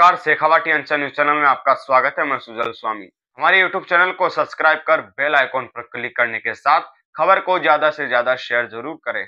नमस्कार, शेखावाटी अंचल news channel में आपका स्वागत है। मैं सुजल स्वामी। हमारे YouTube चैनल को सब्सक्राइब कर बेल आइकॉन पर क्लिक करने के साथ खबर को ज्यादा से ज्यादा शेयर जरूर करें।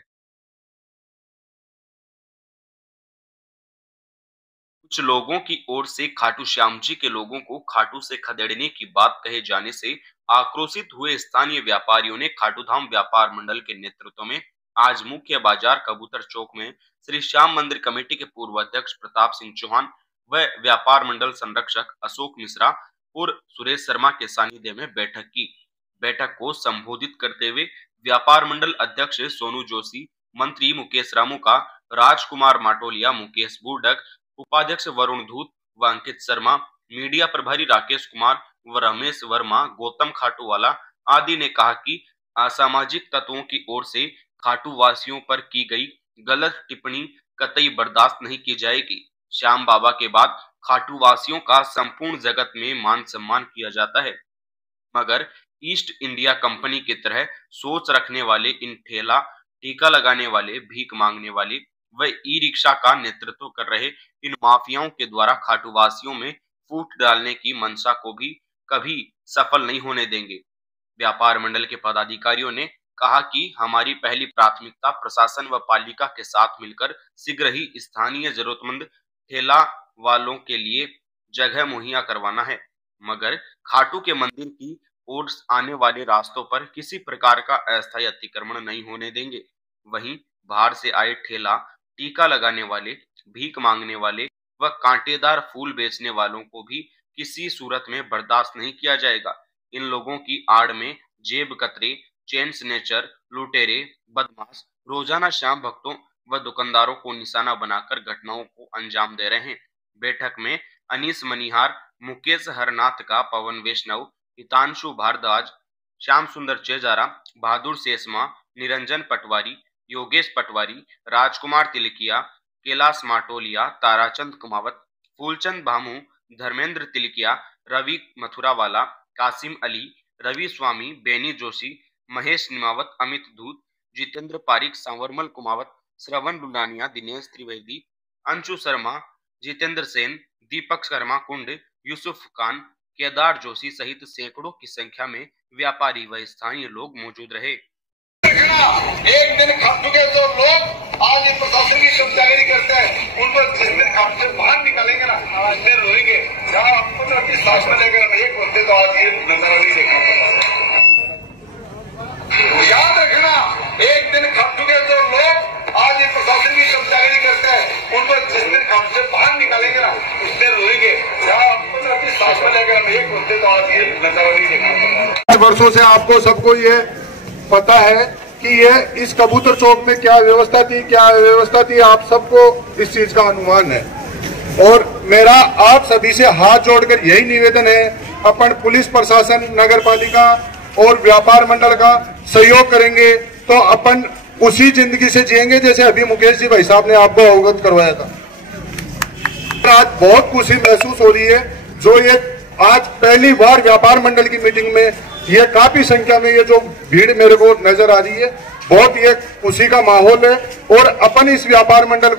कुछ लोगों की ओर से खाटू श्याम जी के लोगों को खाटू से खदेड़ने की बात कहे जाने से आक्रोशित हुए स्थानीय व्यापारियों ने खाटूधाम व्यापार मंडल के नेतृत्व में आज मुख्य बाजार कबूतर चौक में श्री श्याम मंदिर कमेटी के पूर्व अध्यक्ष प्रताप सिंह चौहान व व्यापार मंडल संरक्षक अशोक मिश्रा और सुरेश शर्मा के सानिध्य में बैठक की। बैठक को संबोधित करते हुए व्यापार मंडल अध्यक्ष सोनू जोशी, मंत्री मुकेश रामूका, राजकुमार माटोलिया, मुकेश बुर्डक, उपाध्यक्ष वरुण धूत व अंकित शर्मा, मीडिया प्रभारी राकेश कुमार व रमेश वर्मा, गौतम खाटूवाला आदि ने कहा कि असामाजिक तत्वों की ओर से खाटू वासियों पर की गई गलत टिप्पणी कतई बर्दाश्त नहीं की जाएगी। श्याम बाबा के बाद खाटू वासियों का संपूर्ण जगत में मान सम्मान किया जाता है, मगर ईस्ट इंडिया कंपनी की तरह सोच रखने वाले इन ठेला टीका लगाने वाले, भीख मांगने वाले व ई रिक्शा का नेतृत्व कर रहे इन माफियाओं के द्वारा खाटूवासियों में फूट डालने की मंशा को भी कभी सफल नहीं होने देंगे। व्यापार मंडल के पदाधिकारियों ने कहा कि हमारी पहली प्राथमिकता प्रशासन व पालिका के साथ मिलकर शीघ्र ही स्थानीय जरूरतमंद ठेला वालों के लिए जगह मुहैया करवाना है, मगर खाटू के मंदिर की ओर आने वाले रास्तों पर किसी प्रकार का अस्थायी अतिक्रमण नहीं होने देंगे। वहीं बाहर से आए ठेला टीका लगाने वाले, भीख मांगने वाले व कांटेदार फूल बेचने वालों को भी किसी सूरत में बर्दाश्त नहीं किया जाएगा। इन लोगों की आड़ में जेब कतरे, चेन स्नेचर, लुटेरे, बदमाश रोजाना श्याम भक्तों व दुकानदारों को निशाना बनाकर घटनाओं को अंजाम दे रहे हैं। बैठक में अनीस मनिहार, मुकेश हरनाथ का, पवन वैष्णव, हितांशु भारद्वाज, श्याम सुंदर चेजारा, बहादुर सेसमा, निरंजन पटवारी, योगेश पटवारी, राजकुमार तिलकिया, कैलाश माटोलिया, ताराचंद कुमावत, फूलचंद भामू, धर्मेंद्र तिलकिया, रवि मथुरावाला, कासिम अली, रवि स्वामी, बेनी जोशी, महेश निमावत, अमित धूत, जितेंद्र पारिक, सांवरमल कुमावत, श्रवण लुंडानिया, दिनेश त्रिवेदी, अंशु शर्मा, जितेंद्र सेन, दीपक शर्मा कुंड, यूसुफ खान, केदार जोशी सहित सैकड़ों की संख्या में व्यापारी व स्थानीय लोग मौजूद रहे। एक दिन खाटू के जो लोग आज इस प्रशासन की शब्दागिरी करते हैं, उनको जिस दिन खाटू से बाहर निकालेंगे ना, आज दिन रोएंगे। जहाँ हमको तो अपनी सांस में लेकर हम एक बोलते तो आज ये नजारा नहीं देखा। याद रखना, एक दिन खाटू के जो लोग आज इस प्रशासन की शब्दागिरी करते हैं, उनको जिस दिन खाटू से बाहर निकालेंगे ना, उस दिन रोएंगे। जहाँ हमको तो अपनी सांस में लेकर हम एक बोलते तो आज ये नजारा नहीं देखा। वर्षों से आपको सबको ये पता है कि ये इस कबूतर चौक में क्या व्यवस्था थी, आप सबको इस चीज का अनुमान है। और मेरा आप सभी से हाथ जोड़कर यही निवेदन है, अपन पुलिस प्रशासन, नगर पालिका और व्यापार मंडल का सहयोग करेंगे तो अपन उसी जिंदगी से जिएंगे जैसे अभी मुकेश जी भाई साहब ने आपको अवगत करवाया था। आज बहुत खुशी महसूस हो रही है, जो ये आज पहली बार व्यापार मंडल की मीटिंग में ये काफी संख्या में ये जो भीड़ मेरे को नजर आ रही है, बहुत ये खुशी का माहौल है। और अपन इस व्यापार मंडल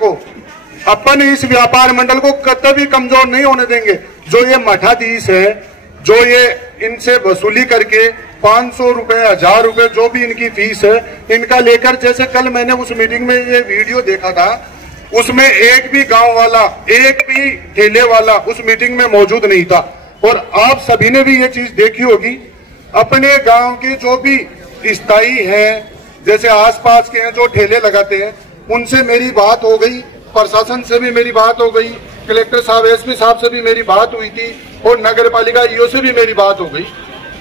को कतई कमजोर नहीं होने देंगे। जो ये मठाधीश है, जो ये इनसे वसूली करके 500 रुपए, 1000 रुपए जो भी इनकी फीस है, इनका लेकर, जैसे कल मैंने उस मीटिंग में ये वीडियो देखा था, उसमें एक भी गांव वाला, एक भी ठेले वाला उस मीटिंग में मौजूद नहीं था। और आप सभी ने भी ये चीज देखी होगी, अपने गांव के जो भी स्थायी हैं, जैसे आसपास के हैं जो ठेले लगाते हैं, उनसे मेरी बात हो गई, प्रशासन से भी मेरी बात हो गई, कलेक्टर साहब, एसपी साहब से भी मेरी बात हुई थी और नगर पालिका ईओ से भी मेरी बात हो गई।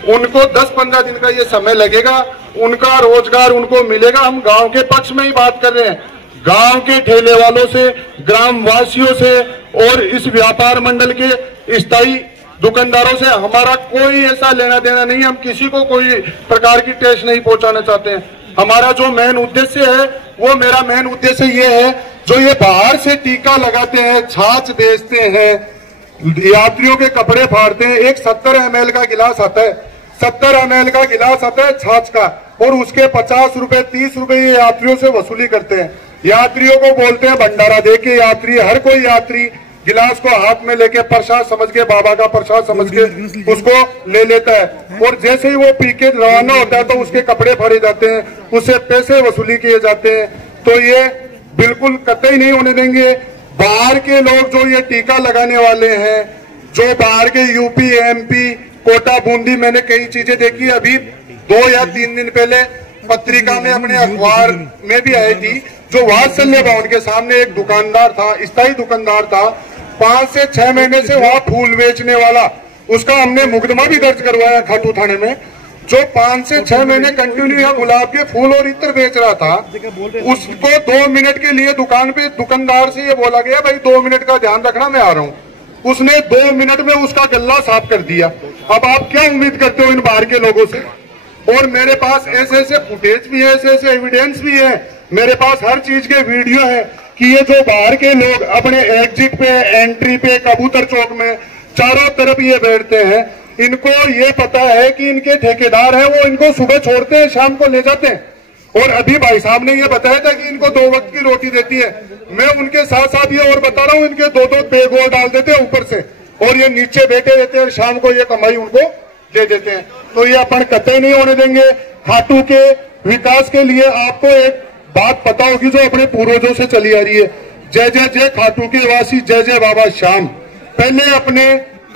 उनको 10-15 दिन का ये समय लगेगा, उनका रोजगार उनको मिलेगा। हम गांव के पक्ष में ही बात कर रहे हैं, गांव के ठेले वालों से, ग्राम वासियों से और इस व्यापार मंडल के स्थायी दुकानदारों से हमारा कोई ऐसा लेना देना नहीं। हम किसी को कोई प्रकार की ठेस नहीं पहुंचाना चाहते हैं। हमारा जो मेन उद्देश्य है, वो मेरा मेन उद्देश्य ये है, जो ये बाहर से टीका लगाते हैं, छाछ बेचते हैं, यात्रियों के कपड़े फाड़ते हैं। एक 70 ml का गिलास आता है, 70 ml का गिलास आता है छाछ का, और उसके 50 रुपए, 30 रुपए ये यात्रियों से वसूली करते हैं। यात्रियों को बोलते हैं भंडारा दे के यात्री, हर कोई यात्री गिलास को हाथ में लेके प्रसाद समझ के, बाबा का प्रसाद समझ के उसको ले लेता है। और जैसे ही वो पी के रवाना होता है तो उसके कपड़े फाड़े जाते हैं, उससे पैसे वसूली किए जाते हैं। तो ये बिल्कुल कतई नहीं होने देंगे। बाहर के लोग जो ये टीका लगाने वाले हैं, जो बाहर के यूपी, एमपी, कोटा, बूंदी, मैंने कई चीजें देखी। अभी 2 या 3 दिन पहले पत्रिका में, अपने अखबार में भी आई थी, जो वात्सल्य भवन के सामने एक दुकानदार था, स्थायी दुकानदार था, 5 से 6 महीने से वहां फूल बेचने वाला, उसका हमने मुकदमा भी दर्ज करवाया खाटू थाने में। जो 5 से 6 महीने कंटिन्यू यहाँ गुलाब के फूल और इत्र बेच रहा था, उसको 2 मिनट के लिए दुकान पे दुकानदार से ये बोला गया, भाई 2 मिनट का ध्यान रखना, मैं आ रहा हूँ। उसने 2 मिनट में उसका गल्ला साफ कर दिया। अब आप क्या उम्मीद करते हो इन बाहर के लोगों से? और मेरे पास ऐसे ऐसे फुटेज भी है, ऐसे ऐसे एविडेंस भी है, मेरे पास हर चीज के वीडियो है कि ये जो बाहर के लोग अपने एग्जिट पे, एंट्री पे, कबूतर चौक में चारों तरफ ये बैठते हैं, इनको ये पता है कि इनके ठेकेदार हैं, वो इनको सुबह छोड़ते हैं, शाम को ले जाते हैं। और अभी भाई साहब ने ये बताया था कि इनको 2 वक्त की रोटी देती है। मैं उनके साथ साथ ये और बता रहा हूँ, इनके 2-2 पेग और डाल देते हैं ऊपर से, और ये नीचे बैठे रहते हैं, शाम को ये कमाई उनको दे देते हैं। तो ये अपन कतई नहीं होने देंगे। खाटू के विकास के लिए आपको एक बात पता होगी जो अपने पूर्वजों से चली आ रही है, जय जय जय खाटू के वासी, जय जय बाबा श्याम। पहले अपने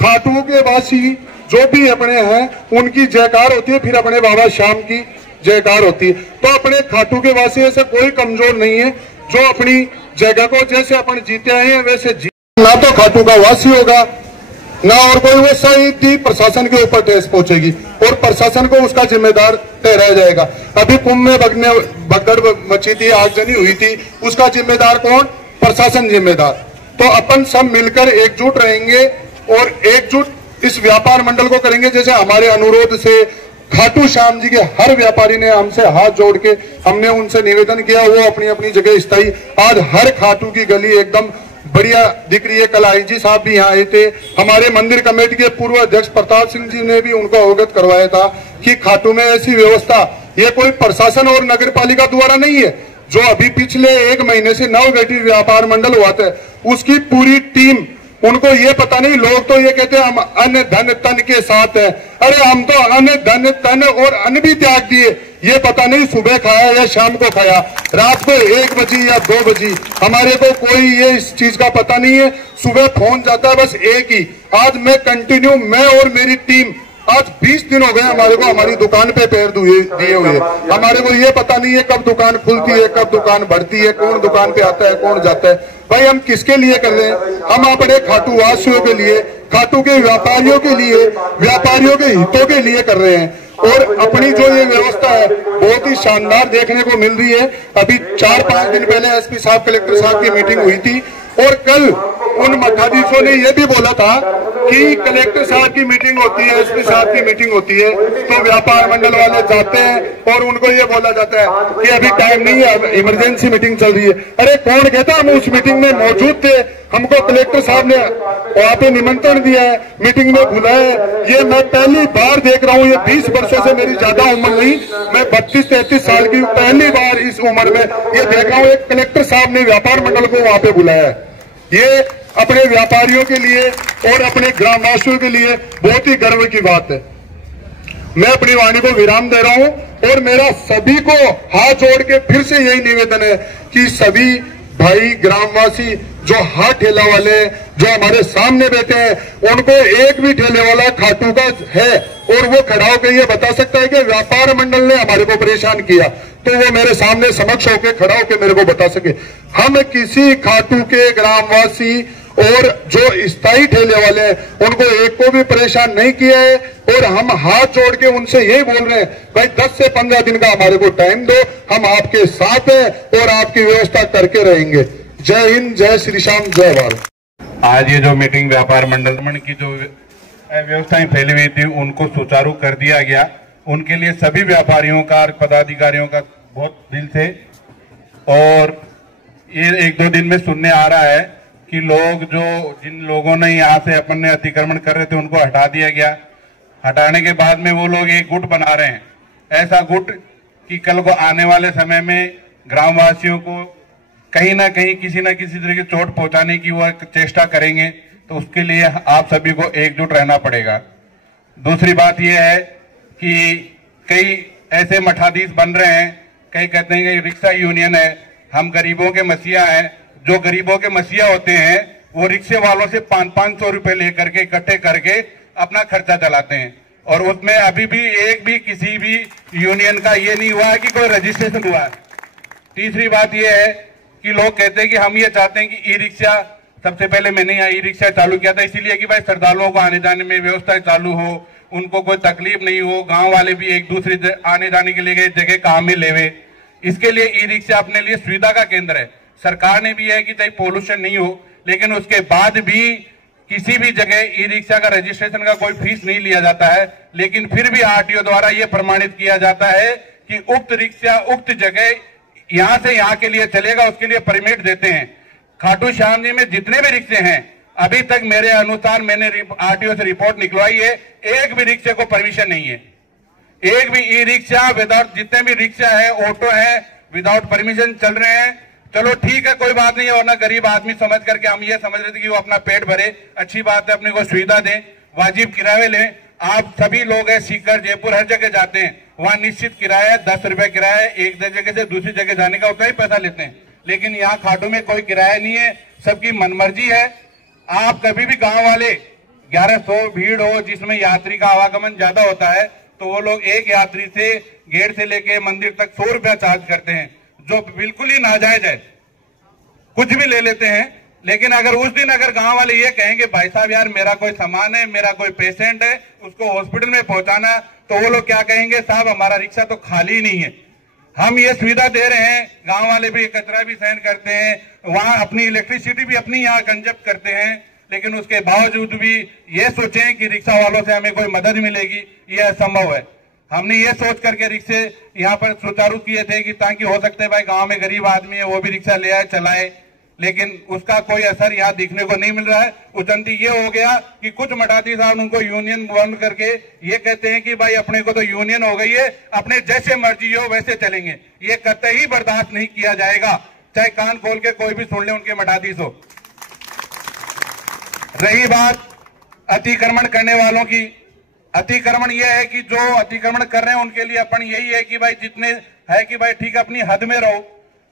खाटू के वासी जो भी अपने हैं उनकी जयकार होती है, फिर अपने बाबा श्याम की जयकार होती है। तो अपने खाटू के वासी ऐसे कोई कमजोर नहीं है, जो अपनी जगह को जैसे अपन जीते आए हैं वैसे जी। ना तो खाटू का वासी होगा, ना और कोई, वो सही प्रशासन के ऊपर ठेस पहुंचेगी और प्रशासन को उसका जिम्मेदार ठहराया जाएगा। अभी कुंभ में भगदड़ मची थी, आगजनी हुई थी, उसका जिम्मेदार कौन? प्रशासन जिम्मेदार। तो अपन सब मिलकर एकजुट रहेंगे और एकजुट इस व्यापार मंडल को करेंगे। जैसे हमारे अनुरोध से खाटू श्याम जी के हर व्यापारी ने हमसे हाथ जोड़ के, हमने उनसे निवेदन किया, वो अपनी अपनी जगह स्थायी, आज हर खाटू की गली एकदम बढ़िया दिख रही है। कल आईजी साहब भी यहाँ आए थे, हमारे मंदिर कमेटी के पूर्व अध्यक्ष प्रताप सिंह जी ने भी उनको अवगत करवाया था कि खाटू में ऐसी व्यवस्था, ये कोई प्रशासन और नगर पालिका द्वारा नहीं है। जो अभी पिछले 1 महीने से नवगठित व्यापार मंडल हुआ था, उसकी पूरी टीम, उनको ये पता नहीं, लोग तो ये कहते हैं हम अन्न धन तन के साथ हैं। अरे हम तो अन्न धन तन और अन्न भी त्याग दिए, ये पता नहीं सुबह खाया या शाम को खाया, रात को 1 बजे या 2 बजे, हमारे को कोई ये इस चीज का पता नहीं है। सुबह फोन जाता है बस एक ही, आज मैं कंटिन्यू, मैं और मेरी टीम, आज 20 दिन हो गए हमारे को हमारी दुकान पे पैर दिए हुए। हमारे को ये पता नहीं है कब दुकान खुलती है, कब दुकान बढ़ती है, कौन दुकान पे आता है, कौन जाता है। भाई हम किसके लिए कर रहे हैं? हम अपने खाटू वासियों के लिए, खाटू के व्यापारियों के लिए, व्यापारियों के हितों के लिए कर रहे हैं। और अपनी जो ये व्यवस्था है बहुत ही शानदार देखने को मिल रही है। अभी 4-5 दिन पहले एसपी साहब, कलेक्टर साहब की मीटिंग हुई थी और कल उन मठाधीशों ने यह भी बोला था कि कलेक्टर साहब की मीटिंग होती है, एसपी साहब की मीटिंग होती है, तो व्यापार मंडल वाले जाते हैं और उनको ये बोला जाता है कि अभी टाइम नहीं है, अब इमरजेंसी मीटिंग चल रही है। अरे कौन कहता, हम उस मीटिंग में मौजूद थे, हमको कलेक्टर साहब ने वहां पे निमंत्रण दिया है, मीटिंग में बुलाया है। ये मैं पहली बार देख रहा हूँ, ये 20 वर्षों से, मेरी ज्यादा उम्र नहीं, मैं 32-33 साल की, पहली बार इस उम्र में ये देख रहा हूँ एक कलेक्टर साहब ने व्यापार मंडल को वहां पे बुलाया है। ये अपने व्यापारियों के लिए और अपने ग्रामवासियों के लिए बहुत ही गर्व की बात है। मैं अपनी वाणी को विराम दे रहा हूं और मेरा सभी को हाथ जोड़ के फिर से यही निवेदन है कि सभी भाई ग्रामवासी जो हाथ ठेला वाले, जो हमारे सामने बैठे हैं, उनको एक भी ठेले वाला खाटू का है और वो खड़ा होकर ये बता सकता है कि व्यापार मंडल ने हमारे को परेशान किया, तो वो मेरे सामने समक्ष होकर खड़ा होकर मेरे को बता सके। हम किसी खाटू के ग्रामवासी और जो स्थायी ठेले वाले हैं उनको एक को भी परेशान नहीं किया है और हम हाथ जोड़ के उनसे यही बोल रहे हैं, भाई 10 से 15 दिन का हमारे को टाइम दो, हम आपके साथ हैं और आपकी व्यवस्था करके रहेंगे। जय हिंद, जय श्री श्याम, जय भारत। आज ये जो मीटिंग व्यापार मंडल की जो व्यवस्थाएं फैली हुई थी उनको सुचारू कर दिया गया, उनके लिए सभी व्यापारियों का और पदाधिकारियों का बहुत दिल से। और ये 1-2 दिन में सुनने आ रहा है कि लोग जिन लोगों ने यहाँ से अपन ने अतिक्रमण कर रहे थे उनको हटा दिया गया। हटाने के बाद में वो लोग एक गुट बना रहे हैं, ऐसा गुट कि कल को आने वाले समय में ग्रामवासियों को कहीं ना कहीं किसी न किसी तरह की चोट पहुंचाने की वह चेष्टा करेंगे, तो उसके लिए आप सभी को एकजुट रहना पड़ेगा। दूसरी बात यह है कि कई ऐसे मठाधीश बन रहे हैं, कई कहते हैं कि रिक्शा यूनियन है, हम गरीबों के मसीहा हैं। जो गरीबों के मसीहा होते हैं वो रिक्शे वालों से 500-500 रुपए लेकर के इकट्ठे करके अपना खर्चा चलाते हैं, और उसमें अभी भी एक भी किसी भी यूनियन का ये नहीं हुआ है कि कोई रजिस्ट्रेशन हुआ है। तीसरी बात यह है कि लोग कहते हैं कि हम ये चाहते हैं कि ई रिक्शा, सबसे पहले मैंने यहाँ ई रिक्शा चालू किया था इसीलिए कि भाई श्रद्धालुओं को आने जाने में व्यवस्था चालू हो, उनको कोई तकलीफ नहीं हो, गांव वाले भी एक दूसरे आने जाने के लिए जगह काम में लेवे। इसके लिए ई रिक्शा अपने लिए सुविधा का केंद्र है। सरकार ने भी है कि चाहे पोल्यूशन नहीं हो, लेकिन उसके बाद भी किसी भी जगह ई रिक्शा का रजिस्ट्रेशन का कोई फीस नहीं लिया जाता है, लेकिन फिर भी आरटीओ द्वारा यह प्रमाणित किया जाता है कि उक्त रिक्शा उक्त जगह यहां से यहां के लिए चलेगा, उसके लिए परमिट देते हैं। खाटू श्याम जी में जितने भी रिक्शे हैं, अभी तक मेरे अनुसार मैंने आरटीओ से रिपोर्ट निकलवाई है, एक भी रिक्शे को परमिशन नहीं है। एक भी ई रिक्शा विदाउट, जितने भी रिक्शा है, ऑटो है, विदाउट परमिशन चल रहे हैं। चलो ठीक है, कोई बात नहीं है, और ना गरीब आदमी समझ करके हम ये समझ रहे थे कि वो अपना पेट भरे, अच्छी बात है, अपने को सुविधा दें, वाजिब किराए लें। आप सभी लोग हैं, सीकर जयपुर हर जगह जाते हैं, वहां निश्चित किराया 10 रुपए किराया, एक जगह से दूसरी जगह जाने का उतना ही पैसा लेते हैं। लेकिन यहाँ खाटू में कोई किराया नहीं है, सबकी मनमर्जी है। आप कभी भी गांव वाले 1100 भीड़ हो जिसमें यात्री का आवागमन ज्यादा होता है, तो वो लोग एक यात्री से गेट से लेके मंदिर तक 100 रुपया चार्ज करते हैं, जो बिल्कुल ही नाजायज है, कुछ भी ले लेते हैं। लेकिन अगर उस दिन अगर गांव वाले ये कहेंगे भाई साहब यार मेरा कोई सामान है, मेरा कोई पेशेंट है, उसको हॉस्पिटल में पहुंचाना, तो वो लोग क्या कहेंगे, साहब हमारा रिक्शा तो खाली नहीं है, हम ये सुविधा दे रहे हैं। गांव वाले भी कचरा भी सहन करते हैं, वहां अपनी इलेक्ट्रिसिटी भी अपनी यहाँ कंजप्ट करते हैं, लेकिन उसके बावजूद भी ये सोचें कि रिक्शा वालों से हमें कोई मदद मिलेगी, ये असंभव है। हमने ये सोच करके रिक्शे यहाँ पर सुचारू किए थे कि ताकि हो सकते है भाई गांव में गरीब आदमी है वो भी रिक्शा ले आए चलाए, लेकिन उसका कोई असर यहाँ दिखने को नहीं मिल रहा है। उचंती ये हो गया कि कुछ मठाधी साहब उनको यूनियन बंद करके ये कहते हैं कि भाई अपने को तो यूनियन हो गई है, अपने जैसे मर्जी हो वैसे चलेंगे। ये कतई बर्दाश्त नहीं किया जाएगा, चाहे कान खोल के कोई भी सुन ले उनके मठाधीश हो। रही बात अतिक्रमण करने वालों की, अतिक्रमण यह है कि जो अतिक्रमण कर रहे हैं उनके लिए अपन यही है कि भाई जितने है कि भाई ठीक अपनी हद में रहो,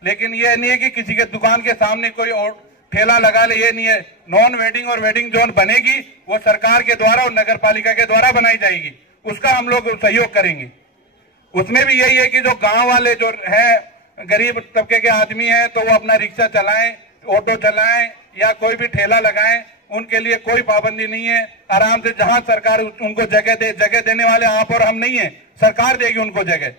लेकिन यह नहीं है कि किसी के दुकान के सामने कोई और ठेला लगा ले, ये नहीं है। नॉन वेडिंग और वेडिंग जोन बनेगी, वो सरकार के द्वारा और नगर पालिका के द्वारा बनाई जाएगी, उसका हम लोग सहयोग करेंगे। उसमें भी यही है कि जो गांव वाले जो है गरीब तबके के आदमी हैं, तो वो अपना रिक्शा चलाएं, ऑटो चलाएं या कोई भी ठेला लगाएं, उनके लिए कोई पाबंदी नहीं है। आराम से जहां सरकार उनको जगह दे, जगह देने वाले आप और हम नहीं है, सरकार देगी उनको जगह,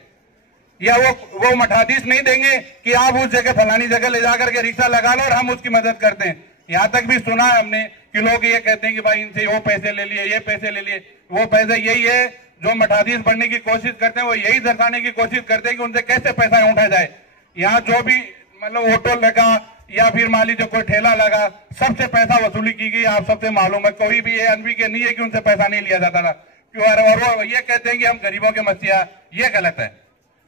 या वो मठाधीश नहीं देंगे कि आप उस जगह फलानी जगह ले जाकर के रिक्शा लगा लो और हम उसकी मदद करते हैं। यहां तक भी सुना है हमने कि लोग ये कहते हैं कि भाई इनसे वो पैसे ले लिए, ये पैसे ले लिए। वो पैसे यही है जो मठाधीश बनने की कोशिश करते हैं, वो यही दर्शाने की कोशिश करते हैं कि उनसे कैसे पैसा उठा जाए। यहाँ जो भी मतलब ऑटो लगा या फिर मान लीजिए कोई ठेला लगा, सबसे पैसा वसूली की गई, आप सबसे मालूम है। कोई भी ये अनबी के नहीं है कि उनसे पैसा नहीं लिया जाता था, क्यों? और वो ये कहते हैं कि हम गरीबों के मसीहा, ये गलत है।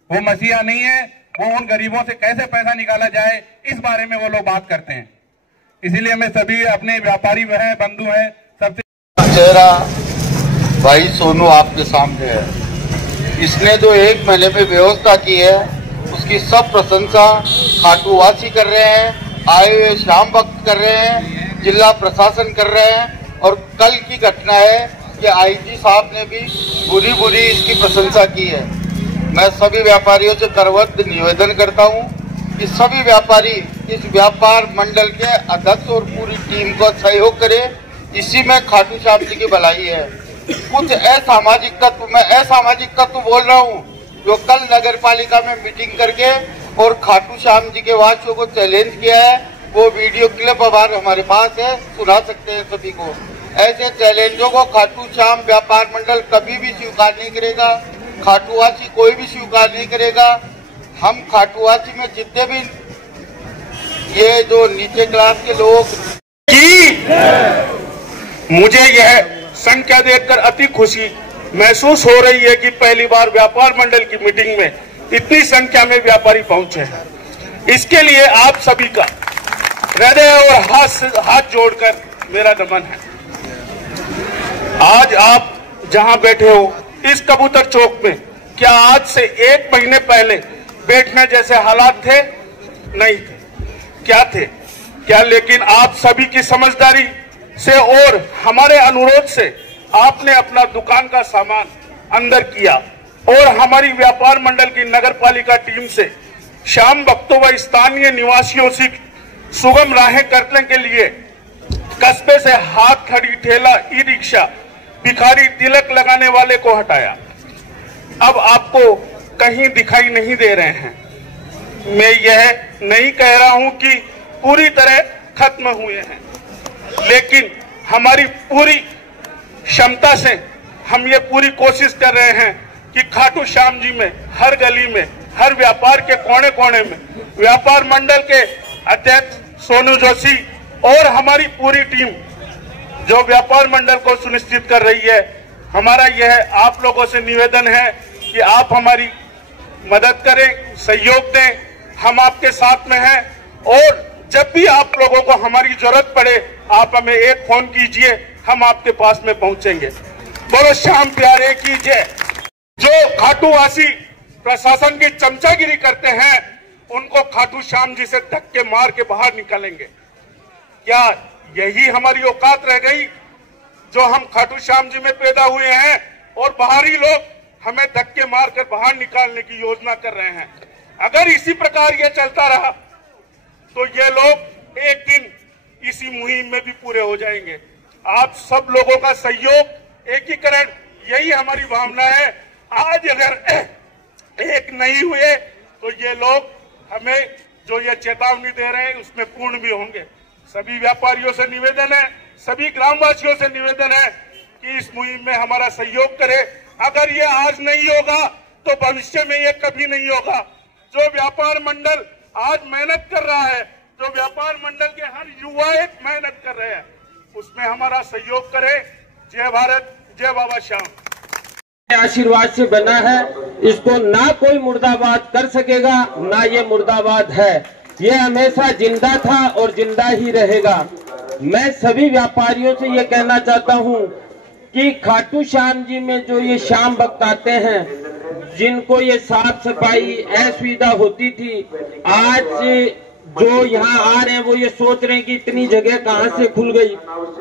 वो मसीहा नहीं है, वो उन गरीबों से कैसे पैसा निकाला जाए इस बारे में वो लोग बात करते हैं। इसीलिए मैं सभी अपने व्यापारी हैं, बंधु हैं, सबसे चेहरा भाई सोनू आपके सामने है। इसने जो 1 महीने में व्यवस्था की है उसकी सब प्रशंसा खाटूवासी कर रहे हैं, आए हुए शाम भक्त कर रहे हैं, जिला प्रशासन कर रहे हैं। और कल की घटना है कि आईजी साहब ने भी बुरी इसकी प्रशंसा की है। मैं सभी व्यापारियों से करबद्ध निवेदन करता हूं कि सभी व्यापारी इस व्यापार मंडल के अध्यक्ष और पूरी टीम को सहयोग करें। इसी में खाटू श्याम जी की भलाई है। कुछ असामाजिक तत्व, मैं असामाजिक तत्व बोल रहा हूं, जो कल नगर पालिका में मीटिंग करके और खाटू श्याम जी के वाचकों को चैलेंज किया है, वो वीडियो क्लिप अब हमारे पास है, सुना सकते हैं सभी को। ऐसे चैलेंजों को खाटू श्याम व्यापार मंडल कभी भी स्वीकार नहीं करेगा, खाटूवासी कोई भी स्वीकार नहीं करेगा। हम खाटूवासी में जितने भी ये जो नीचे क्लास के लोग मुझे यह संख्या देखकर अति खुशी महसूस हो रही है कि पहली बार व्यापार मंडल की मीटिंग में इतनी संख्या में व्यापारी पहुंचे हैं। इसके लिए आप सभी का हृदय और हाथ जोड़कर मेरा नमन है। आज आप जहां बैठे हो इस कबूतर चौक में, क्या आज से 1 महीने पहले बैठने जैसे हालात थे? नहीं थे। क्या थे? क्या लेकिन आप सभी की समझदारी से और हमारे अनुरोध से आपने अपना दुकान का सामान अंदर किया और हमारी व्यापार मंडल की नगर पालिका टीम से शाम भक्तों व स्थानीय निवासियों से सुगम राहें करने के लिए कस्बे से हाथ खड़ी ठेला, ई रिक्शा, भिखारी, तिलक लगाने वाले को हटाया। अब आपको कहीं दिखाई नहीं दे रहे हैं। मैं यह नहीं कह रहा हूं कि पूरी तरह खत्म हुए हैं, लेकिन हमारी पूरी क्षमता से हम ये पूरी कोशिश कर रहे हैं कि खाटू श्याम जी में हर गली में, हर व्यापार के कोने कोने में व्यापार मंडल के अध्यक्ष सोनू जोशी और हमारी पूरी टीम जो व्यापार मंडल को सुनिश्चित कर रही है, हमारा यह आप लोगों से निवेदन है कि आप हमारी मदद करें, सहयोग दें। हम आपके साथ में हैं और जब भी आप लोगों को हमारी जरूरत पड़े आप हमें एक फोन कीजिए, हम आपके पास में पहुंचेंगे। बोलो श्याम प्यारे की जय। जो खाटूवासी प्रशासन की चमचागिरी करते हैं उनको खाटू श्याम जी से धक्के मार के बाहर निकालेंगे। क्या यही हमारी औकात रह गई जो हम खाटू श्याम जी में पैदा हुए हैं और बाहरी लोग हमें धक्के मारकर बाहर निकालने की योजना कर रहे हैं? अगर इसी प्रकार ये चलता रहा तो ये लोग एक दिन इसी मुहिम में भी पूरे हो जाएंगे। आप सब लोगों का सहयोग, एकीकरण, यही हमारी भावना है। आज अगर एक नहीं हुए तो ये लोग हमें जो ये चेतावनी दे रहे हैं उसमें पूर्ण भी होंगे। सभी व्यापारियों से निवेदन है, सभी ग्रामवासियों से निवेदन है कि इस मुहिम में हमारा सहयोग करें। अगर ये आज नहीं होगा तो भविष्य में ये कभी नहीं होगा। जो व्यापार मंडल आज मेहनत कर रहा है, जो व्यापार मंडल के हर युवा एक मेहनत कर रहे हैं, उसमें हमारा सहयोग करें। जय भारत, जय बाबा श्याम। आशीर्वाद से बना है, इसको ना कोई मुर्दाबाद कर सकेगा, ना ये मुर्दाबाद है। ये हमेशा जिंदा था और जिंदा ही रहेगा। मैं सभी व्यापारियों से ये कहना चाहता हूँ कि खाटू श्याम जी में जो ये श्याम भक्त आते हैं, जिनको ये साफ सफाई असुविधा होती थी, आज जो यहाँ आ रहे हैं वो ये सोच रहे हैं कि इतनी जगह कहाँ से खुल गई।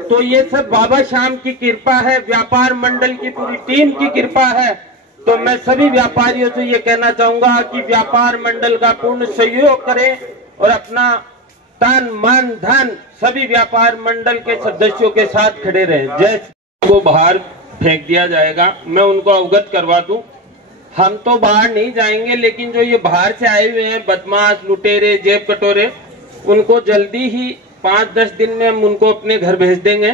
तो ये सब बाबा श्याम की कृपा है, व्यापार मंडल की पूरी टीम की कृपा है। तो मैं सभी व्यापारियों से ये कहना चाहूंगा कि व्यापार मंडल का पूर्ण सहयोग करें और अपना तन मन धन सभी व्यापार मंडल के सदस्यों के साथ खड़े रहें। जैसे वो बाहर फेंक दिया जाएगा, मैं उनको अवगत करवा दूं। हम तो बाहर नहीं जाएंगे, लेकिन जो ये बाहर से आए हुए हैं बदमाश, लुटेरे, जेब कटोरे, उनको जल्दी ही 5-10 दिन में हम उनको अपने घर भेज देंगे।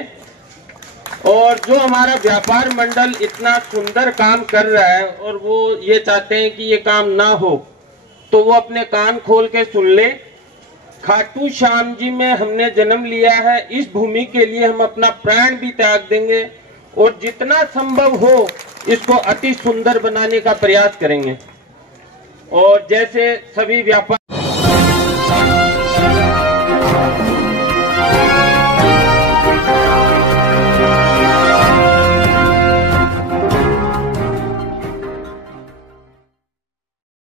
और जो हमारा व्यापार मंडल इतना सुंदर काम कर रहा है और वो ये चाहते हैं कि ये काम ना हो, तो वो अपने कान खोल के सुन ले। खाटू श्याम जी में हमने जन्म लिया है, इस भूमि के लिए हम अपना प्राण भी त्याग देंगे और जितना संभव हो इसको अति सुंदर बनाने का प्रयास करेंगे। और जैसे सभी व्यापार